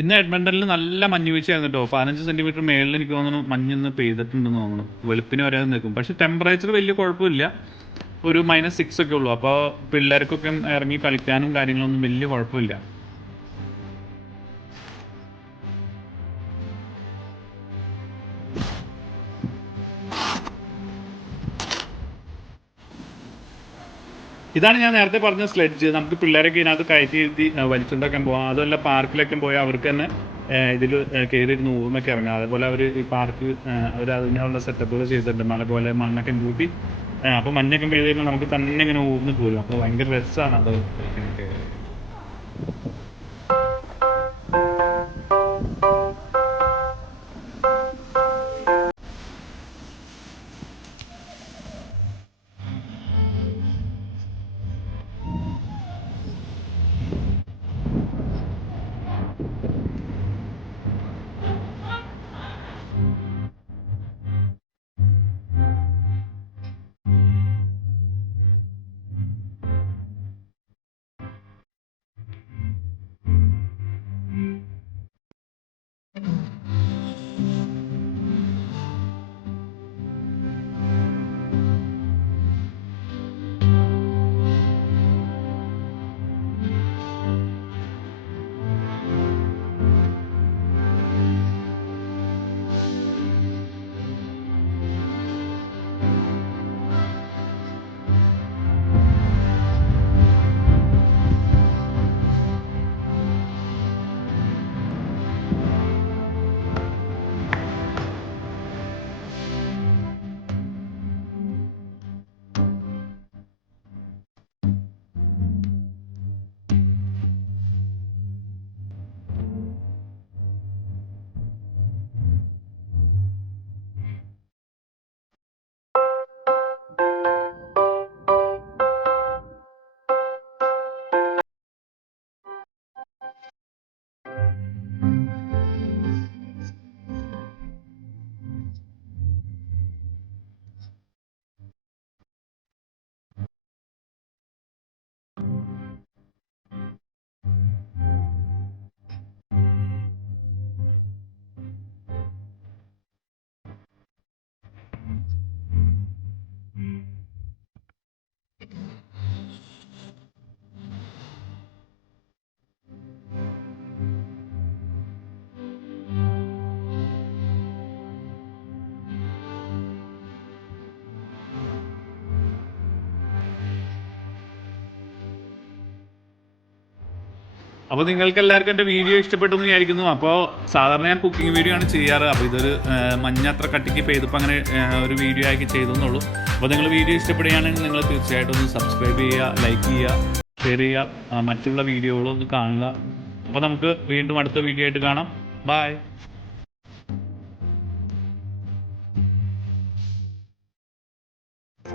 ഇന്ന് എഡ്മണ്ടനിൽ നല്ല മഞ്ഞ് വീഴ്ചയായിരുന്നു കേട്ടോ. 15 സെൻറ്റിമീറ്റർ മേളിൽ എനിക്ക് തോന്നുന്നു മഞ്ഞിന്ന് പെയ്തിട്ടുണ്ടെന്ന് തോന്നുന്നു. വെളുപ്പിന് വരെ നിൽക്കും. പക്ഷേ ടെമ്പറേച്ചർ വലിയ കുഴപ്പമില്ല. ഒരു -6 ഒക്കെ ഉള്ളൂ. അപ്പോൾ പിള്ളേർക്കൊക്കെ ഇറങ്ങി കളിക്കാനും കാര്യങ്ങളൊന്നും വലിയ കുഴപ്പമില്ല. ഇതാണ് ഞാൻ നേരത്തെ പറഞ്ഞ സ്ലെഡ്ജ്. നമുക്ക് പിള്ളേരൊക്കെ ഇതിനകത്ത് കയറ്റി ഇരുത്തി വലിച്ചുകൊണ്ടൊക്കെ പോകാം. അതുമല്ല പാർക്കിലൊക്കെ പോയാൽ അവർക്ക് തന്നെ ഇതിൽ കയറിയിരുന്ന് ഊർന്നൊക്കെ ഇറങ്ങാം. അതേപോലെ അവർ ഈ പാർക്ക് അവർ അതിനുള്ള സെറ്റപ്പുകൾ ചെയ്തിട്ടുണ്ട്. മല പോലെ മണ്ണൊക്കെ കൂട്ടി. അപ്പോൾ മഞ്ഞൊക്കെ പെയ്ത് കഴിഞ്ഞാൽ നമുക്ക് തന്നെ ഇങ്ങനെ ഊർന്ന് പോരും. അപ്പോൾ ഭയങ്കര രസമാണ് അത്. അപ്പോൾ നിങ്ങൾക്ക് എല്ലാവർക്കും എൻ്റെ വീഡിയോ ഇഷ്ടപ്പെട്ടെന്ന് വിചാരിക്കുന്നു. അപ്പോൾ സാധാരണ ഞാൻ കുക്കിംഗ് വീഡിയോ ആണ് ചെയ്യാറ്. അപ്പോൾ ഇതൊരു മഞ്ഞ അത്ര കട്ടിക്ക് പെയ്തപ്പോൾ അങ്ങനെ ഒരു വീഡിയോ ആക്കി ചെയ്തെന്നുള്ളൂ. അപ്പോൾ നിങ്ങൾ വീഡിയോ ഇഷ്ടപ്പെടുകയാണെങ്കിൽ നിങ്ങൾ തീർച്ചയായിട്ടും ഒന്ന് സബ്സ്ക്രൈബ് ചെയ്യുക, ലൈക്ക് ചെയ്യുക, ഷെയർ ചെയ്യുക, മറ്റുള്ള വീഡിയോകളൊന്ന് കാണുക. അപ്പോൾ നമുക്ക് വീണ്ടും അടുത്ത വീഡിയോ ആയിട്ട് കാണാം. ബൈ.